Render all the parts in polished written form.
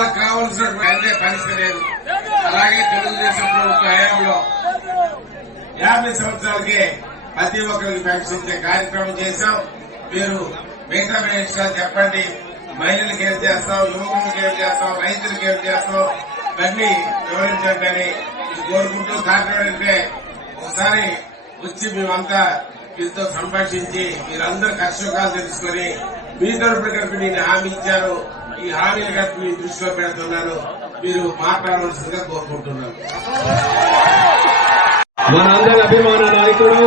వాళ్ళకు కావలసినటువంటి పరిస్థితి లేదు. అలాగే తెలుగుదేశం ప్రభుత్వ హయాంలో 50 సంవత్సరాలకే ప్రతి ఒక్కరికి పెన్షన్ ఇచ్చే కార్యక్రమం చేశాం. మీరు మిగతా విషయాలు చెప్పండి. మహిళలకు ఏం చేస్తాం, యువకులకు ఏం చేస్తాం, రైతులకు ఏం చేస్తాం ఇవన్నీ వివరించండి అని కోరుకుంటూ కాకినాడంటే ఒకసారి వచ్చి మేమంతా మీతో సంభాషించి మీరందరూ కష్టకాలు తెలుసుకుని మీ తరపున కలిపి నేను హామీ ఇచ్చాను. ఈ హామీలు కలిపి మీ దృష్టిలో పెడుతున్నాను. మీరు మాట్లాడవలసిందిగా కోరుకుంటున్నాను. మనందరి అభిమాన నాయకుడు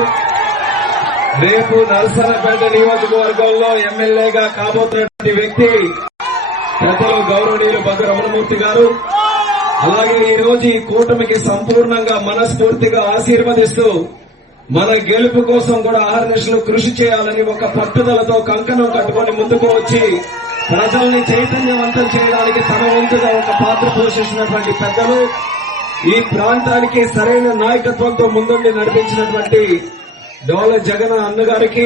రేపు నరసన్నపేట నియోజకవర్గంలో ఎమ్మెల్యేగా కాబోతున్నటువంటి వ్యక్తి పెద్దలు గౌరవనీయులు బగ్గు రమణమూర్తి గారు. అలాగే ఈ రోజు ఈ కూటమికి సంపూర్ణంగా మనస్ఫూర్తిగా ఆశీర్వదిస్తూ మన గెలుపు కోసం కూడా అహర్నిశలు కృషి చేయాలని ఒక పట్టుదలతో కంకణం కట్టుకుని ముందుకు వచ్చి ప్రజల్ని చైతన్యవంతం చేయడానికి తన వంతుగా ఒక పాత్ర పోషించినటువంటి పెద్దలు, ఈ ప్రాంతానికి సరైన నాయకత్వంతో ముందుండి నడిపించినటువంటి డోల జగన్ అన్నగారికి,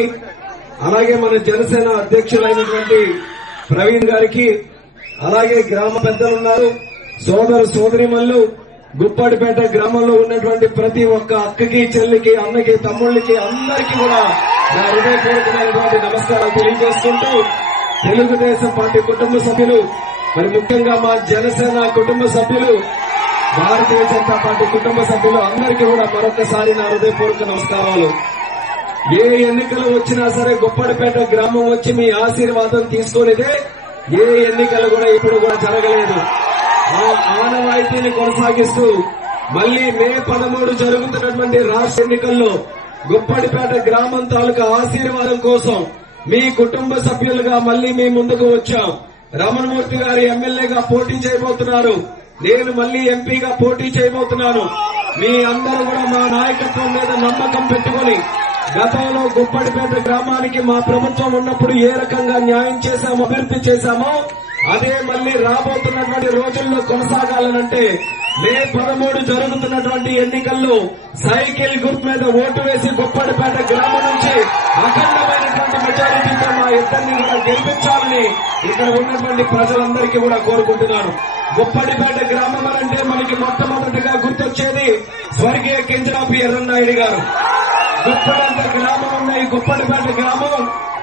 అలాగే మన జనసేన అధ్యక్షులైనటువంటి ప్రవీణ్ గారికి, అలాగే గ్రామ పెద్దలున్నారు, సోదరిమల్లు, గుప్పాడిపేట గ్రామంలో ఉన్నటువంటి ప్రతి ఒక్క అక్కకి, చెల్లికి, అన్నకి, తమ్ముళ్ళకి అందరికీ కూడా నా హృదయపూర్వకమైనటువంటి నమస్కారాలు తెలియజేసుకుంటూ తెలుగుదేశం పార్టీ కుటుంబ సభ్యులు, మరి ముఖ్యంగా మా జనసేన కుటుంబ సభ్యులు, భారతీయ జనతా పార్టీ కుటుంబ సభ్యులు అందరికీ కూడా మరొకసారి నా హృదయపూర్వక నమస్కారాలు. ఏ ఎన్నికలు వచ్చినా సరే గుప్పాడిపేట గ్రామం వచ్చి మీ ఆశీర్వాదం తీసుకునేదే ఏ ఎన్నికలు కూడా ఇప్పుడు కూడా జరగలేదు. ఆ ఆనవాయితీని కొనసాగిస్తూ మళ్లీ మే 13 జరుగుతున్నటువంటి రాష్ట్ర ఎన్నికల్లో గుప్పాడిపేట గ్రామం తాలూకా ఆశీర్వాదం కోసం మీ కుటుంబ సభ్యులుగా మళ్లీ మీ ముందుకు వచ్చాం. రమణమూర్తి గారు ఎమ్మెల్యేగా పోటీ చేయబోతున్నారు, నేను మళ్లీ ఎంపీగా పోటీ చేయబోతున్నాను. మీ అందరూ కూడా మా నాయకత్వం మీద నమ్మకం పెట్టుకుని గతంలో గుప్పాడిపేట గ్రామానికి మా ప్రభుత్వం ఉన్నప్పుడు ఏ రకంగా న్యాయం చేశామో, అభివృద్ధి చేశామో అదే మళ్లీ రాబోతున్నటువంటి రోజుల్లో కొనసాగాలనంటే మే 13 జరుగుతున్నటువంటి ఎన్నికల్లో సైకిల్ గుర్తు మీద ఓటు వేసి గుప్పాడిపేట గ్రామం నుంచి అఖండమైనటువంటి మెజారిటీతో మా ఇద్దరిని కూడా గెలిపించాలని ఇక్కడ ఉన్నటువంటి ప్రజలందరికీ కూడా కోరుకుంటున్నాను. గుప్పాడిపేట గ్రామం అంటే మనకి మొట్టమొదటిగా గుర్తొచ్చేది స్వర్గీయ కింజరాపు ఎర్రన్నాయుడు గారు. గుప్పడంత గ్రామం ఉన్న ఈ గుప్పాడిపేట గ్రామం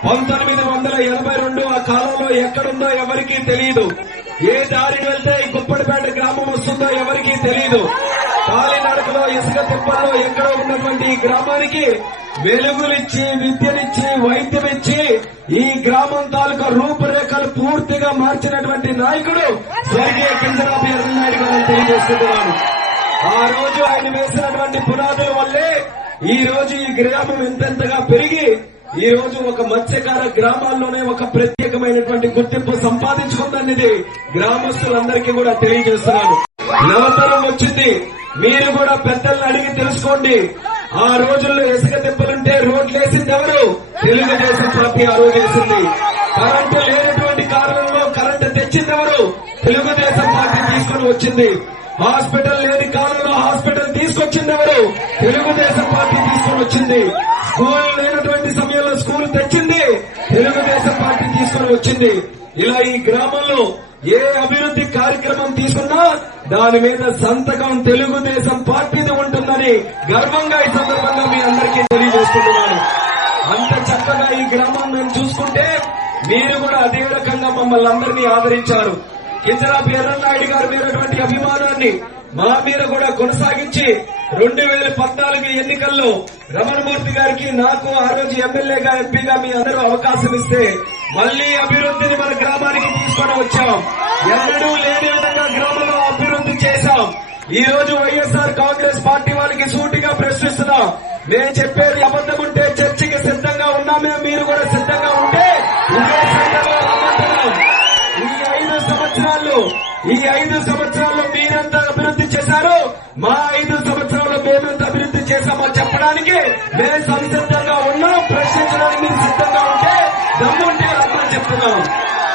1982 ఆ కాలంలో ఎక్కడుందో ఎవరికీ తెలియదు. ఏ దారిని వెళ్తే ఈ గుప్పాడిపేట గ్రామం వస్తుందో ఎవరికీ తెలియదు. కాలినడకలో ఇసుక తిప్పల్లో ఎక్కడో ఉన్నటువంటి ఈ గ్రామానికి వెలుగులిచ్చి, విద్యనిచ్చి, వైద్యమిచ్చి ఈ గ్రామం తాలూకా రూపురేఖలు పూర్తిగా మార్చినటువంటి నాయకుడు స్వర్గీయ కింజరాపు ఎర్రన్నాయుడు గారిని తెలియజేస్తున్నాను. ఆ రోజు ఆయన వేసినటువంటి పునాదుల వల్లే ఈ రోజు ఈ గ్రామం ఎంతెంతగా పెరిగి ఈ రోజు ఒక మత్స్యకార గ్రామాల్లోనే ఒక ప్రత్యేకమైనటువంటి గుర్తింపు సంపాదించుకుందనేది గ్రామస్తులందరికీ కూడా తెలియజేస్తున్నాను. నవతరం వచ్చింది, మీరు కూడా పెద్దలను అడిగి తెలుసుకోండి. ఆ రోజుల్లో ఇసుక తిప్పలుంటే రోడ్లు వేసింది ఎవరు? తెలుగుదేశం పార్టీ ఆ రోజు వేసింది. కరెంటు లేనటువంటి కాలంలో కరెంటు తెచ్చింది ఎవరు? తెలుగుదేశం పార్టీ తీసుకుని వచ్చింది. హాస్పిటల్ లేని కాలంలో హాస్పిటల్ తీసుకొచ్చింది ఎవరు? తెలుగుదేశం పార్టీ తీసుకుని వచ్చింది. స్కూల్ లేనటువంటి సమయంలో స్కూల్ తెచ్చింది తెలుగుదేశం పార్టీ తీసుకుని వచ్చింది. ఇలా ఈ గ్రామంలో ఏ అభివృద్ధి కార్యక్రమం తీసుకున్నా దాని మీద సంతకం తెలుగుదేశం పార్టీది ఉంటుందని గర్వంగా ఈ సందర్భంగా మీ అందరికీ తెలియజేస్తున్నాను. అంత చక్కగా ఈ గ్రామం మేము చూసుకుంటే మీరు కూడా అదే రకంగా మమ్మల్ని అందరినీ ఆదరించారు. కింజరాపు ఎర్రన్నాయుడు గారు మీరటువంటి అభిమానాన్ని మా మీద కూడా కొనసాగించి 2014 ఎన్నికల్లో రమణమూర్తి గారికి, నాకు ఆ రోజు ఎమ్మెల్యేగా, ఎంపీగా మీ అందరూ అవకాశం ఇస్తే మళ్లీ అభివృద్ధిని మన గ్రామానికి తీసుకొని వచ్చాం. ఎన్నడూ లేని విధంగా గ్రామంలో అభివృద్ధి చేశాం. ఈ రోజు వైఎస్ఆర్ కాంగ్రెస్ పార్టీ వాళ్ళకి సూటిగా ప్రశ్నిస్తున్నాం. మేము చెప్పేది అబద్ధం ఉంటే చర్చకి సిద్ధంగా ఉన్నామే, మీరు కూడా సిద్ధంగా ఉంటే ఇదే సందర్భంలో రమ్మంటున్నాం. ఈ 5 సంవత్సరాల్లో మీరెంత అభివృద్ధి చేశారో మా 5 సంవత్సరాల్లో మేమెంత అభివృద్ధి చేశామో చెప్పడానికి మేము సంసిద్ధంగా ఉన్నాం. ప్రశ్నించడానికి మీరు సిద్ధంగా ఉంటే దమ్ముంటే రమ్మని చెప్తున్నాం.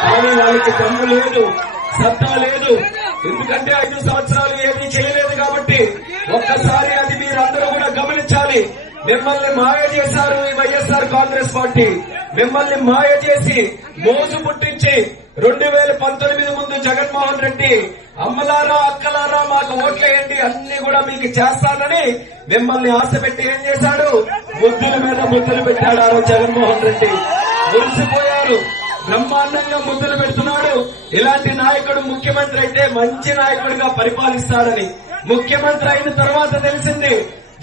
కానీ వాళ్ళకి దమ్ము లేదు, సత్తా లేదు. ఎందుకంటే 5 సంవత్సరాలు ఏమీ చేయలేదు కాబట్టి ఒక్కసారి అది మీరందరూ కూడా గమనించాలి. మిమ్మల్ని మాయ చేశారు ఈ వైఎస్ఆర్ కాంగ్రెస్ పార్టీ. మిమ్మల్ని మాయ చేసి మోసు పుట్టించి 2019 ముందు జగన్మోహన్ రెడ్డి అమ్మలారా అక్కలారా మాకు ఓట్లేయండి అన్ని కూడా మీకు చేస్తానని మిమ్మల్ని ఆశ పెట్టి ఏం చేశాడు? ముద్దుల మీద ముద్దులు పెట్టాడు ఆ రోజు జగన్మోహన్ రెడ్డి. మురిసిపోయారు, బ్రహ్మాండంగా ముద్దులు పెడుతున్నాడు. ఇలాంటి నాయకుడు ముఖ్యమంత్రి అయితే మంచి నాయకుడిగా పరిపాలిస్తాడని. ముఖ్యమంత్రి అయిన తర్వాత తెలిసింది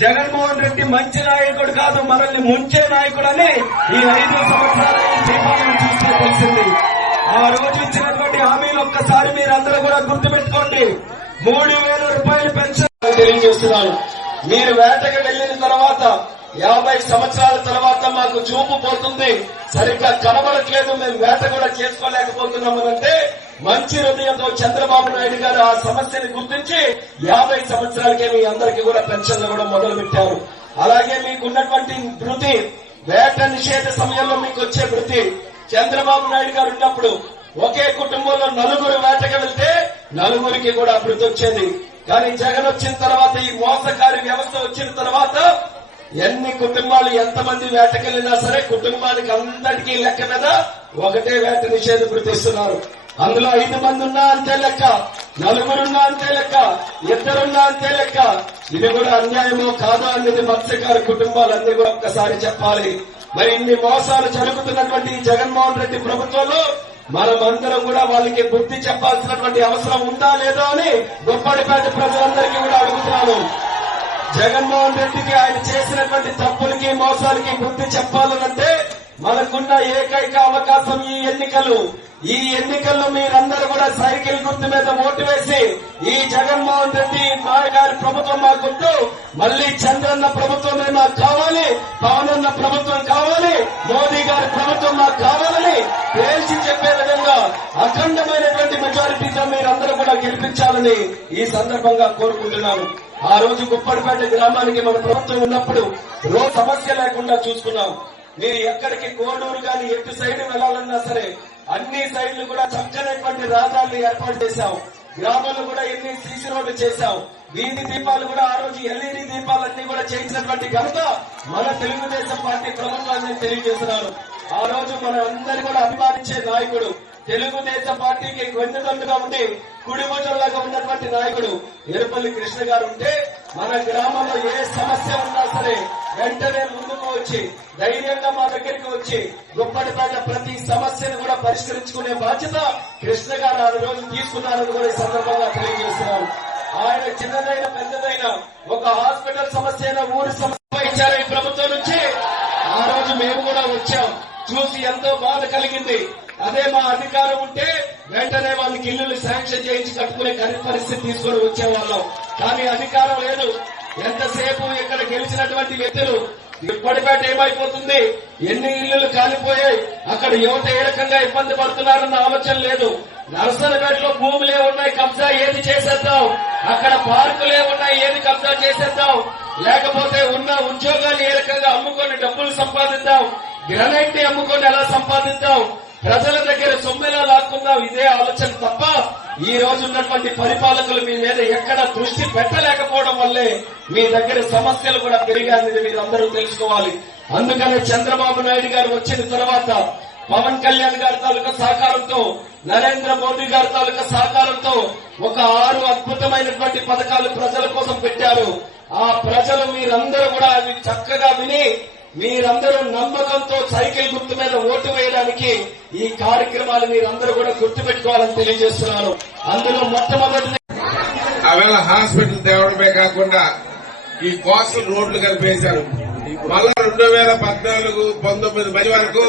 జగన్మోహన్ రెడ్డి మంచి నాయకుడు కాదు, మనల్ని ముంచే నాయకుడని ఈ 5 సంవత్సరాల దీపావళి చూస్తే తెలిసింది. ఆ రోజు ఇచ్చినటువంటి హామీలు ఒక్కసారి మీరందరూ కూడా గుర్తుపెట్టుకోండి. 3,000 రూపాయలు పెన్షన్ తెలియజేస్తున్నాను. మీరు వేటకు వెళ్లిన తర్వాత 50 సంవత్సరాల తర్వాత మాకు చూపు పోతుంది, సరిగ్గా కనబడట్లేదు, మేము వేట కూడా చేసుకోలేకపోతున్నామనంటే మంచి హృదయంతో చంద్రబాబు నాయుడు గారు ఆ సమస్యని గుర్తించి 50 సంవత్సరాలకే మీ అందరికీ కూడా పెన్షన్లు కూడా మొదలు పెట్టారు. అలాగే మీకున్నటువంటి వృత్తి, వేట నిషేధ సమయంలో మీకు వచ్చే వృత్తి, చంద్రబాబు నాయుడు గారు ఉన్నప్పుడు ఒకే కుటుంబంలో 4 వేటకు వెళ్తే 4కి కూడా వృత్తి వచ్చేది. కానీ జగన్ వచ్చిన తర్వాత, ఈ మోసకారి వ్యవస్థ వచ్చిన తర్వాత ఎన్ని కుటుంబాలు ఎంతమంది వేటకెళ్లినా సరే కుటుంబానికి అందరికీ లెక్క మీద ఒకటే వేట నిషేధ వృత్తి ఇస్తున్నారు. అందులో 5 మంది ఉన్నా అంతే లెక్క, 4 ఉన్నా అంతే లెక్క, 2 ఉన్నా అంతే లెక్క. ఇది కూడా అన్యాయమో కాదో అనేది మత్స్యకారు కుటుంబాలన్నీ కూడా ఒక్కసారి చెప్పాలి. మరి ఇన్ని మోసాలు జరుగుతున్నటువంటి జగన్మోహన్ రెడ్డి ప్రభుత్వంలో మనమందరం కూడా వాళ్ళకి బుద్ధి చెప్పాల్సినటువంటి అవసరం ఉందా లేదో అని గొప్పడిపేట ప్రజలందరికీ కూడా అడుగుతున్నాను. జగన్మోహన్ రెడ్డికి ఆయన చేసినటువంటి తప్పులకి మోసాలకి బుద్ధి చెప్పాలనంటే మనకున్న ఏకైక అవకాశం ఈ ఎన్నికలు. ఈ ఎన్నికల్లో మీరందరూ కూడా సైకిల్ గుర్తు మీద ఓటు వేసి ఈ జగన్మోహన్ రెడ్డి గారి ప్రభుత్వం మాకుంటూ మళ్లీ చంద్రన్న ప్రభుత్వమే మాకు కావాలి, పవనన్న ప్రభుత్వం కావాలి, మోదీ గారి ప్రభుత్వం మాకు కావాలని తేల్చి చెప్పే విధంగా అఖండమైనటువంటి మెజారిటీతో మీరందరూ కూడా గెలిపించాలని ఈ సందర్భంగా కోరుకుంటున్నాను. ఆ రోజు గుప్పడిపేట గ్రామానికి మన ప్రభుత్వం ఉన్నప్పుడు రోజు సమస్య లేకుండా చూసుకున్నాం. మీరు ఎక్కడికి కోడూరు గాని ఎటు సైడ్ వెళ్లాలన్నా సరే అన్ని సైడ్లు కూడా చక్కనటువంటి రహదారులు ఏర్పాటు చేశాం. గ్రామాల్లో కూడా ఎన్ని సీసీ రోడ్లు చేశాం. వీధి దీపాలు కూడా ఆ రోజు ఎల్ఈడి దీపాలన్నీ కూడా చేయించినటువంటి ఘనత మన తెలుగుదేశం పార్టీ ప్రభుత్వాన్ని తెలియజేస్తున్నాను. ఆ రోజు మన అందరి కూడా అభిమానించే నాయకుడు, తెలుగుదేశం పార్టీకి వెన్నుదన్నుగా ఉండి కుడిభుజంలాగా ఉన్నటువంటి నాయకుడు ఎరుపల్లి కృష్ణ గారు ఉంటే మన గ్రామంలో ఏ సమస్య ఉన్నా సరే వెంటనే ముందుకు వచ్చి ధైర్యంగా మా దగ్గరికి వచ్చి గుప్పడిపేట ప్రతి సమస్యను కూడా పరిష్కరించుకునే బాధ్యత కృష్ణ గారు ఆ రోజు తీసుకున్నారని కూడా ఈ సందర్భంగా తెలియజేస్తున్నారు. ఆయన చిన్నదైన పెద్దదైన ఒక హాస్పిటల్ సమస్య అయినా ఊరి సమస్య ఇచ్చారు ఈ ప్రభుత్వం నుంచి. ఆ రోజు మేము కూడా వచ్చాం, చూసి ఎంతో బాధ కలిగింది. అదే మా అధికారం ఉంటే వెంటనే వాళ్ళకి ఇల్లులు శాంక్షన్ చేయించి కట్టుకునే పరిస్థితి తీసుకొని వచ్చేవాళ్ళం. కానీ అధికారం లేదు. ఎంతసేపు ఇక్కడ గెలిచినటువంటి వ్యక్తులు ఇప్పటిపేట ఏమైపోతుంది, ఎన్ని ఇల్లులు కాలిపోయాయి, అక్కడ యువత ఏ రకంగా ఇబ్బంది పడుతున్నారన్న ఆలోచన లేదు. నర్సనపేటలో భూములే ఉన్నాయి, కబ్జా ఏది చేసేద్దాం, అక్కడ పార్కులే ఉన్నాయి, ఏది కబ్జా చేసేద్దాం, లేకపోతే ఉన్న ఉద్యోగాలు ఏ రకంగా అమ్ముకొని డబ్బులు సంపాదిద్దాం, గ్రానైట్ ని అమ్ముకొని ఎలా సంపాదిద్దాం, ప్రజల దగ్గర సొమ్మెలా లాక్కుందాం, ఇదే ఆలోచన తప్ప ఈ రోజు ఉన్నటువంటి పరిపాలకులు మీ మీద ఎక్కడ దృష్టి పెట్టలేకపోవడం వల్లే మీ దగ్గర సమస్యలు కూడా పెరిగాయని మీరు అందరూ తెలుసుకోవాలి. అందుకనే చంద్రబాబు నాయుడు గారు వచ్చిన తర్వాత పవన్ కళ్యాణ్ గారి తాలూకా సహకారంతో, నరేంద్ర మోదీ గారి తాలూకా సహకారంతో ఒక 6 అద్భుతమైనటువంటి పథకాలు ప్రజల కోసం పెట్టారు. ఆ ప్రజలు మీరందరూ కూడా అవి చక్కగా విని మీరందరూ నమ్మకంతో సైకిల్ గుర్తు మీద ఓటు వేయడానికి ఈ కార్యక్రమాలు మీరందరూ కూడా గుర్తుపెట్టుకోవాలని తెలియజేస్తున్నాను. అందులో మొట్టమొదటి అవేళ హాస్పిటల్ తేవడమే కాకుండా ఈ కోస్టల్ రోడ్లు కలిపేశారు. మళ్ళా 2014-19 మధ్య వరకు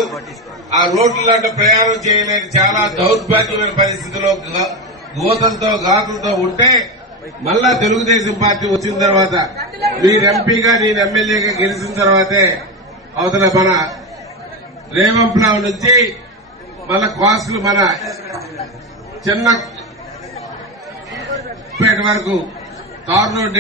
ఆ రోడ్లంటే ప్రయాణం చేయలేని చాలా దౌర్భాగ్యమైన పరిస్థితిలో గోతలతో ఘాతులతో ఉంటే మళ్ళా తెలుగుదేశం పార్టీ వచ్చిన తర్వాత మీరు ఎంపీగా నేను ఎమ్మెల్యేగా గెలిచిన తర్వాతే అవతల మన రేవంప్లా నుంచి మళ్ళా కోస్టల్ మన చిన్న పేట వరకు తార్ రోడ్